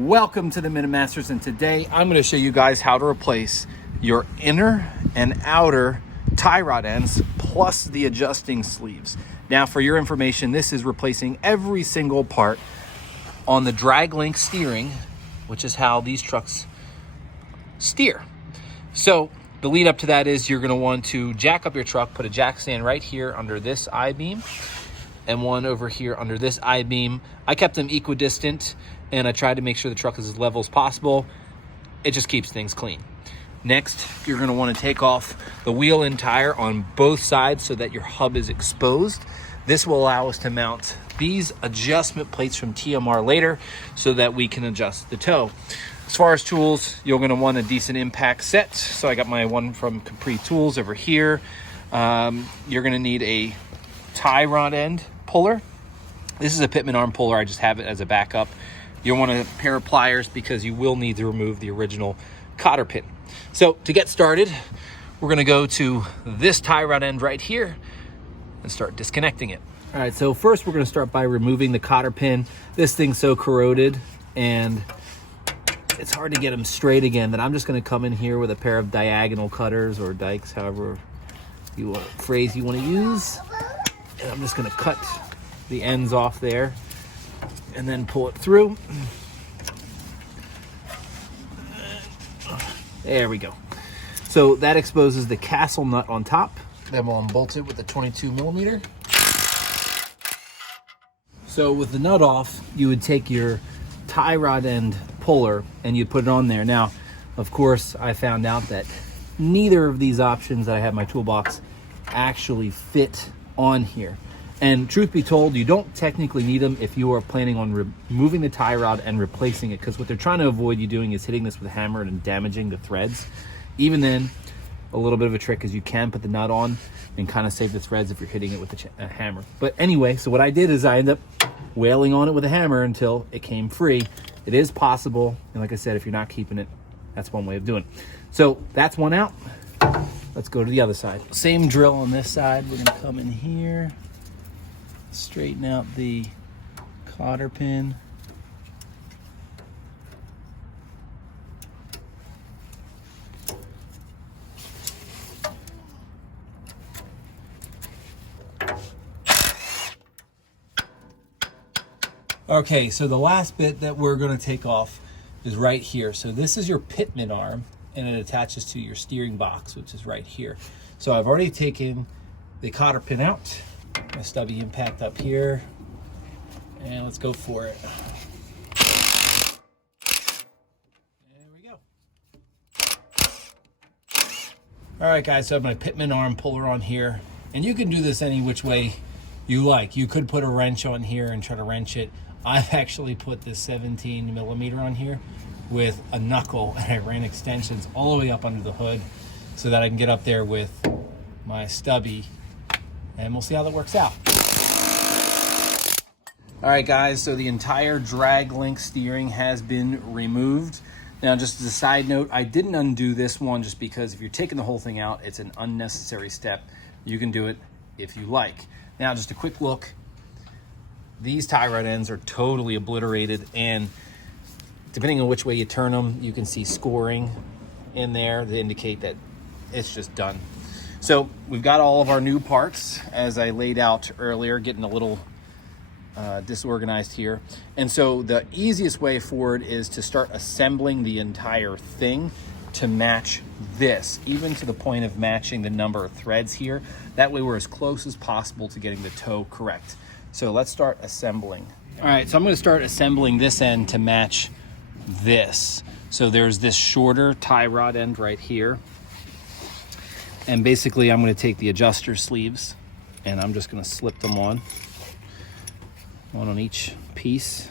Welcome to the Minute Masters, and today I'm going to show you guys how to replace your inner and outer tie rod ends plus the adjusting sleeves. Now, for your information, this is replacing every single part on the drag link steering, which is how these trucks steer. So the lead up to that is you're going to want to jack up your truck, put a jack stand right here under this I-beam and one over here under this I-beam. I kept them equidistant and I tried to make sure the truck is as level as possible. It just keeps things clean. Next, you're going to want to take off the wheel and tire on both sides so that your hub is exposed. This will allow us to mount these adjustment plates from TMR later so that we can adjust the toe. As far as tools, you're going to want a decent impact set. So I got my one from Capri Tools over here. You're going to need a tie rod end puller. This is a Pitman arm puller. I just have it as a backup. You'll want a pair of pliers because you will need to remove the original cotter pin. So to get started, we're going to go to this tie rod end right here and start disconnecting it. All right, so first we're going to start by removing the cotter pin. This thing's so corroded and it's hard to get them straight again that I'm just going to come in here with a pair of diagonal cutters or dikes, however phrase you want to use. And I'm just going to cut the ends off there and then pull it through. There we go. So that exposes the castle nut on top. Then we'll unbolt it with a 22 millimeter. So with the nut off, you would take your tie rod end puller and you put it on there. Now, of course, I found out that neither of these options that I have in my toolbox actually fit on here. And truth be told, you don't technically need them if you are planning on removing the tie rod and replacing it, because what they're trying to avoid you doing is hitting this with a hammer and damaging the threads. Even then, a little bit of a trick is you can put the nut on and kind of save the threads if you're hitting it with a hammer. But anyway, so what I did is I ended up wailing on it with a hammer until it came free. It is possible, and like I said, if you're not keeping it, that's one way of doing it. So that's one out. Let's go to the other side. Same drill on this side. We're gonna come in here, straighten out the cotter pin. Okay, so the last bit that we're going to take off is right here. So this is your Pitman arm and it attaches to your steering box, which is right here. So I've already taken the cotter pin out. My stubby impact up here, and let's go for it. There we go. All right, guys, so I have my Pitman arm puller on here, and you can do this any which way you like. You could put a wrench on here and try to wrench it. I've actually put this 17 millimeter on here with a knuckle, and I ran extensions all the way up under the hood so that I can get up there with my stubby, and we'll see how that works out. All right, guys, so the entire drag link steering has been removed. Now, just as a side note, I didn't undo this one just because if you're taking the whole thing out, it's an unnecessary step. You can do it if you like. Now, just a quick look. These tie rod ends are totally obliterated, and depending on which way you turn them, you can see scoring in there to indicate that it's just done. So we've got all of our new parts, as I laid out earlier, getting a little disorganized here. And so the easiest way forward is to start assembling the entire thing to match this, even to the point of matching the number of threads here. That way we're as close as possible to getting the toe correct. So let's start assembling. All right, so I'm going to start assembling this end to match this. So there's this shorter tie rod end right here. And basically I'm going to take the adjuster sleeves and I'm just going to slip them on, one on each piece.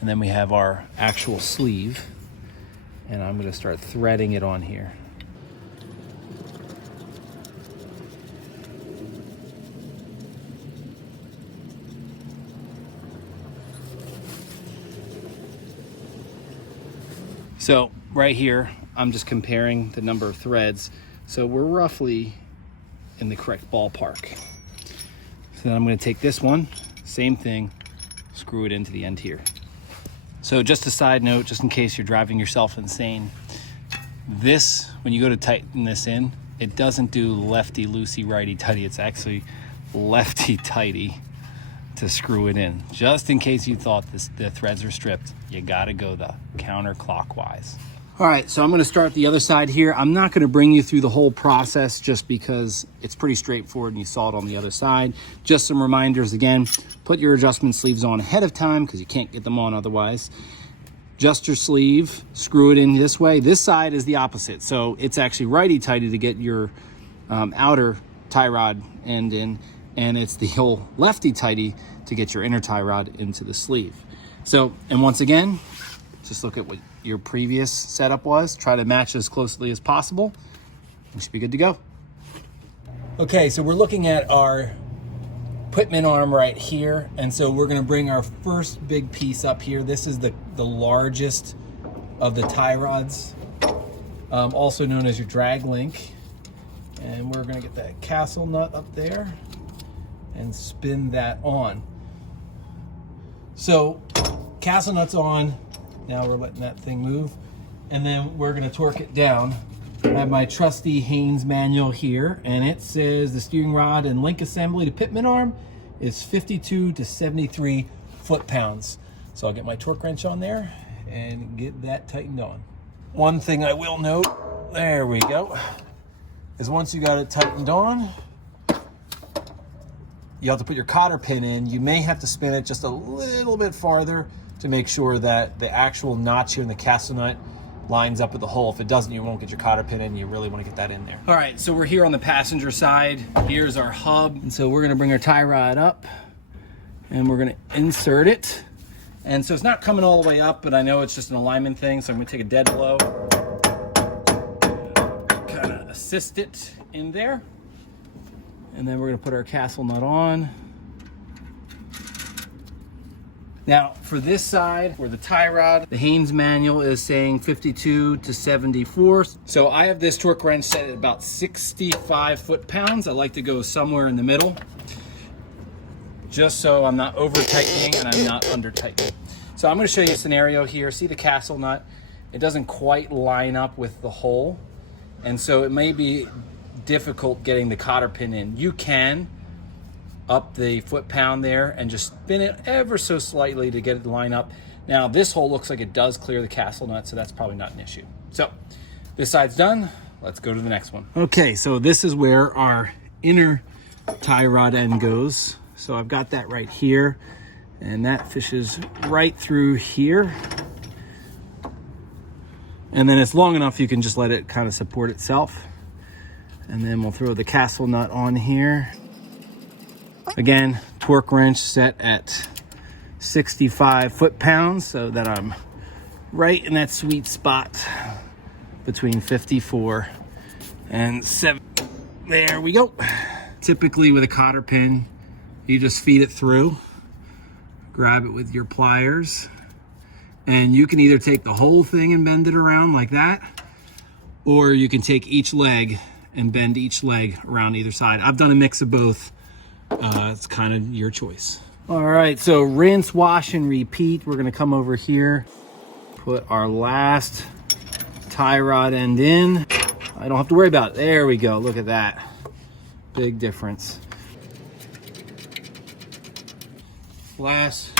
And then we have our actual sleeve, and I'm going to start threading it on here. So right here, I'm just comparing the number of threads. So we're roughly in the correct ballpark. So then I'm going to take this one, same thing, screw it into the end here. So just a side note, just in case you're driving yourself insane, this, when you go to tighten this in, it doesn't do lefty loosey, righty tighty. It's actually lefty tighty to screw it in. Just in case you thought the threads are stripped, you gotta go the counterclockwise. All right, so I'm gonna start the other side here. I'm not gonna bring you through the whole process just because it's pretty straightforward and you saw it on the other side. Just some reminders again, put your adjustment sleeves on ahead of time because you can't get them on otherwise. Adjust your sleeve, screw it in this way. This side is the opposite. So it's actually righty-tighty to get your outer tie rod end in, and it's the whole lefty-tighty to get your inner tie rod into the sleeve. So, and once again, just look at what your previous setup was. Try to match as closely as possible. You should be good to go. Okay, so we're looking at our Pitman arm right here. And so we're gonna bring our first big piece up here. This is the largest of the tie rods, also known as your drag link. And we're gonna get that castle nut up there and spin that on. So castle nut's on. Now we're letting that thing move. And then we're gonna torque it down. I have my trusty Haynes manual here, and it says the steering rod and link assembly to Pitman arm is 52 to 73 foot-pounds. So I'll get my torque wrench on there and get that tightened on. One thing I will note, there we go, is once you got it tightened on, you have to put your cotter pin in. You may have to spin it just a little bit farther to make sure that the actual notch here in the castle nut lines up with the hole. If it doesn't, you won't get your cotter pin in. You really want to get that in there. All right, so we're here on the passenger side. Here's our hub. And so we're gonna bring our tie rod up and we're gonna insert it. And so it's not coming all the way up, but I know it's just an alignment thing. So I'm gonna take a dead blow, kind of assist it in there. And then we're gonna put our castle nut on. Now, for this side, for the tie rod, the Haynes manual is saying 52 to 74. So I have this torque wrench set at about 65 foot-pounds. I like to go somewhere in the middle, just so I'm not over-tightening and I'm not under-tightening. So I'm gonna show you a scenario here. See the castle nut? It doesn't quite line up with the hole. And so it may be difficult getting the cotter pin in. You can up the foot-pound there and just spin it ever so slightly to get it to line up. Now this hole looks like it does clear the castle nut, so that's probably not an issue. So this side's done. Let's go to the next one. Okay, so this is where our inner tie rod end goes. So I've got that right here, and that fishes right through here. And then it's long enough you can just let it kind of support itself. And then we'll throw the castle nut on here. Again, torque wrench set at 65 foot-pounds so that I'm right in that sweet spot between 54 and 7. There we go. Typically with a cotter pin, you just feed it through, grab it with your pliers, and you can either take the whole thing and bend it around like that, or you can take each leg and bend each leg around either side. I've done a mix of both. It's kind of your choice. All right, so rinse, wash, and repeat. We're gonna come over here, put our last tie rod end in. I don't have to worry about it. There we go, look at that. Big difference. Last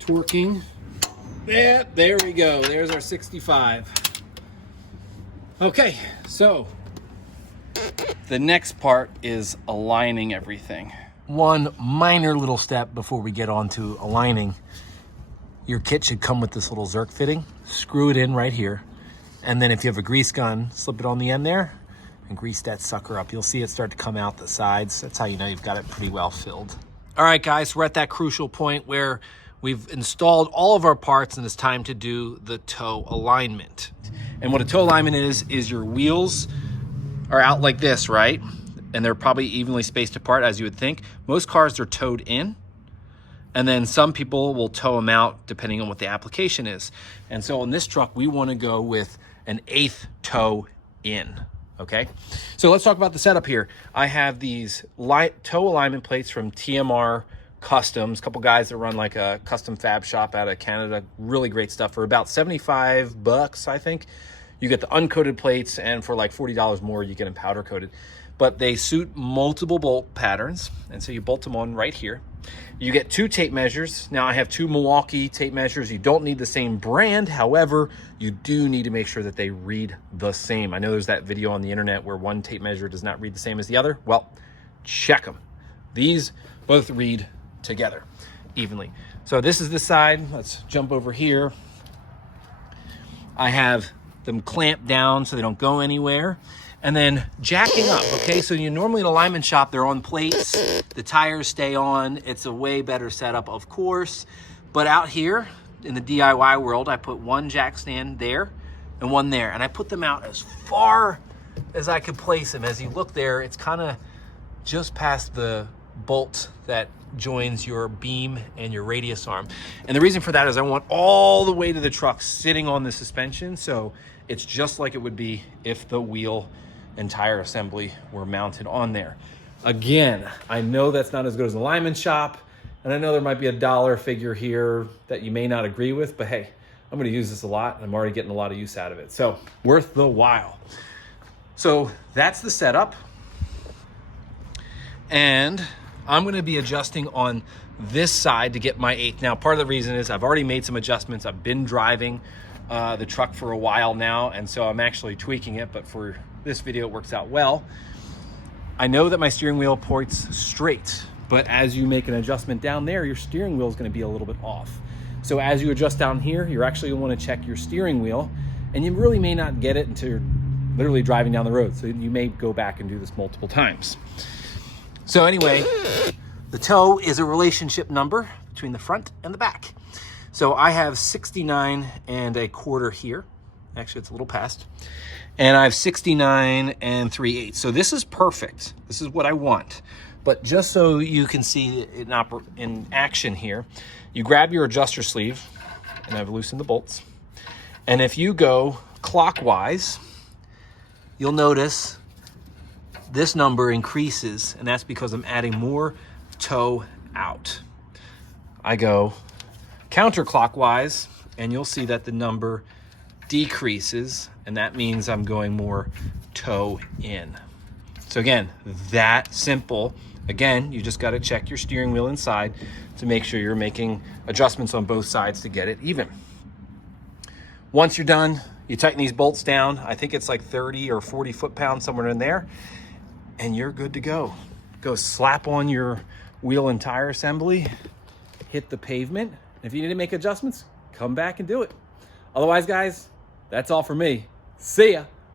torquing. Yeah, there we go. There's our 65. Okay, so the next part is aligning everything. One minor little step before we get on to aligning. Your kit should come with this little Zerk fitting. Screw it in right here. And then if you have a grease gun, slip it on the end there and grease that sucker up. You'll see it start to come out the sides. That's how you know you've got it pretty well filled. All right, guys, we're at that crucial point where we've installed all of our parts and it's time to do the toe alignment. And what a toe alignment is your wheels are out like this, right? And they're probably evenly spaced apart, as you would think. Most cars are towed in, and then some people will tow them out depending on what the application is. And so on this truck, we want to go with an 1/8 toe in, okay? So let's talk about the setup here. I have these toe alignment plates from TMR Customs, a couple guys that run like a custom fab shop out of Canada. Really great stuff for about 75 bucks, I think. You get the uncoated plates, and for like $40 more, you get them powder coated. But they suit multiple bolt patterns, and so you bolt them on right here. You get 2 tape measures. Now I have 2 Milwaukee tape measures. You don't need the same brand. However, you do need to make sure that they read the same. I know there's that video on the internet where one tape measure does not read the same as the other. Well, check them. These both read together evenly. So this is the side. Let's jump over here. I have them clamped down so they don't go anywhere. And then jacking up, okay? So you normally in a alignment shop, they're on plates, the tires stay on. It's a way better setup, of course. But out here in the DIY world, I put one jack stand there and one there. And I put them out as far as I could place them. As you look there, it's kind of just past the bolt that joins your beam and your radius arm. And the reason for that is I want all the weight of the truck sitting on the suspension, so it's just like it would be if the wheel and tire assembly were mounted on there. Again, I know that's not as good as an alignment shop, and I know there might be a dollar figure here that you may not agree with, but hey, I'm gonna use this a lot, and I'm already getting a lot of use out of it, so worth the while. So that's the setup, and I'm gonna be adjusting on this side to get my 8th. Now, part of the reason is I've already made some adjustments. I've been driving the truck for a while now, and so I'm actually tweaking it, but for this video, it works out well. I know that my steering wheel points straight, but as you make an adjustment down there, your steering wheel is gonna be a little bit off. So as you adjust down here, you're actually gonna wanna check your steering wheel, and you really may not get it until you're literally driving down the road. So you may go back and do this multiple times. So anyway, the toe is a relationship number between the front and the back. So I have 69 1/4 here. Actually, it's a little past. And I have 69 3/8. So this is perfect. This is what I want. But just so you can see it in action here, you grab your adjuster sleeve, and I've loosened the bolts. And if you go clockwise, you'll notice this number increases, and that's because I'm adding more toe out. I go counterclockwise, and you'll see that the number decreases, and that means I'm going more toe in. So again, that simple. Again, you just got to check your steering wheel inside to make sure you're making adjustments on both sides to get it even. Once you're done, you tighten these bolts down. I think it's like 30 or 40 foot-pounds, somewhere in there, and you're good to go. Go slap on your wheel and tire assembly, hit the pavement. If you need to make adjustments, come back and do it. Otherwise, guys, that's all for me. See ya.